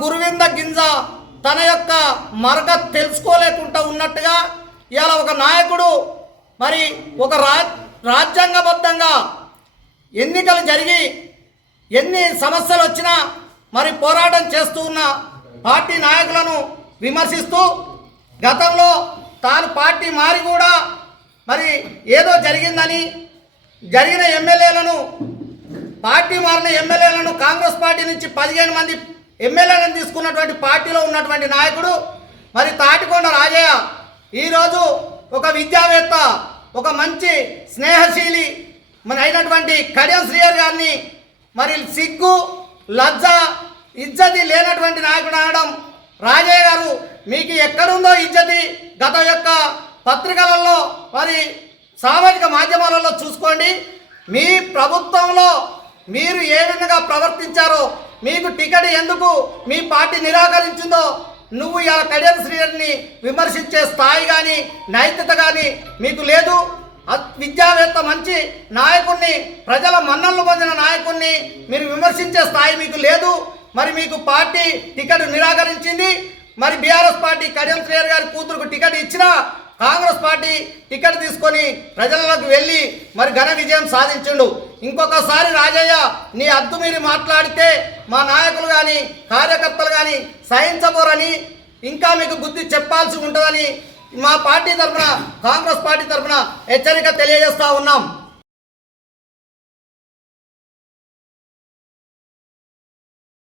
గురువింద గింజ తన యొక్క మరక తెలుసుకోలేకుండా ఉన్నట్టుగా ఇవాళ ఒక నాయకుడు మరి ఒక రా రాజ్యాంగబద్ధంగా ఎన్నికలు జరిగి ఎన్ని సమస్యలు వచ్చినా మరి పోరాటం చేస్తూ ఉన్న పార్టీ నాయకులను విమర్శిస్తూ గతంలో తాను పార్టీ మారి కూడా మరి ఏదో జరిగిందని జరిగిన ఎమ్మెల్యేలను పార్టీ మారిన ఎమ్మెల్యేలను కాంగ్రెస్ పార్టీ నుంచి పదిహేను మంది ఎమ్మెల్యేలను తీసుకున్నటువంటి పార్టీలో ఉన్నటువంటి నాయకుడు మరి తాటికొండ రాజయ్య ఈరోజు ఒక విద్యావేత్త ఒక మంచి స్నేహశీలి మరి అయినటువంటి కడియం శ్రీయర్ గారిని మరి సిగ్గు లజ్జ ఇజ్జతి లేనటువంటి నాయకుడు అనడం రాజయ్య గారు మీకు ఎక్కడుందో ఇజ్జతి గత యొక్క పత్రికలలో మరి సామాజిక మాధ్యమాలలో చూసుకోండి. మీ ప్రభుత్వంలో మీరు ఏ విధంగా ప్రవర్తించారో మీకు టికెట్ ఎందుకు? మీ పార్టీ నిరాకరించిందో? నువ్వు ఇలా కడియం శ్రీధర్ని విమర్శించే స్థాయి కానీ నైతికత కానీ మీకు లేదు. విద్యావేత్త మంచి నాయకుడిని ప్రజల మన్నలు పొందిన నాయకుడిని మీరు విమర్శించే స్థాయి మీకు లేదు. మరి మీకు పార్టీ టికెట్ నిరాకరించింది. మరి బీఆర్ఎస్ పార్టీ కడియం శ్రీధర్ గారి కూతురుకు టికెట్ ఇచ్చినా కాంగ్రెస్ పార్టీ టికెట్ తీసుకొని ప్రజలకు వెళ్ళి మరి ఘన విజయం సాధించిండు. ఇంకొకసారి రాజయ్య నీ అద్దు మీరు మాట్లాడితే మా నాయకులు కానీ కార్యకర్తలు కానీ సహించబోరని ఇంకా మీకు బుద్ధి చెప్పాల్సి ఉంటుందని మా పార్టీ తరఫున కాంగ్రెస్ పార్టీ తరఫున హెచ్చరిక తెలియజేస్తా ఉన్నాం.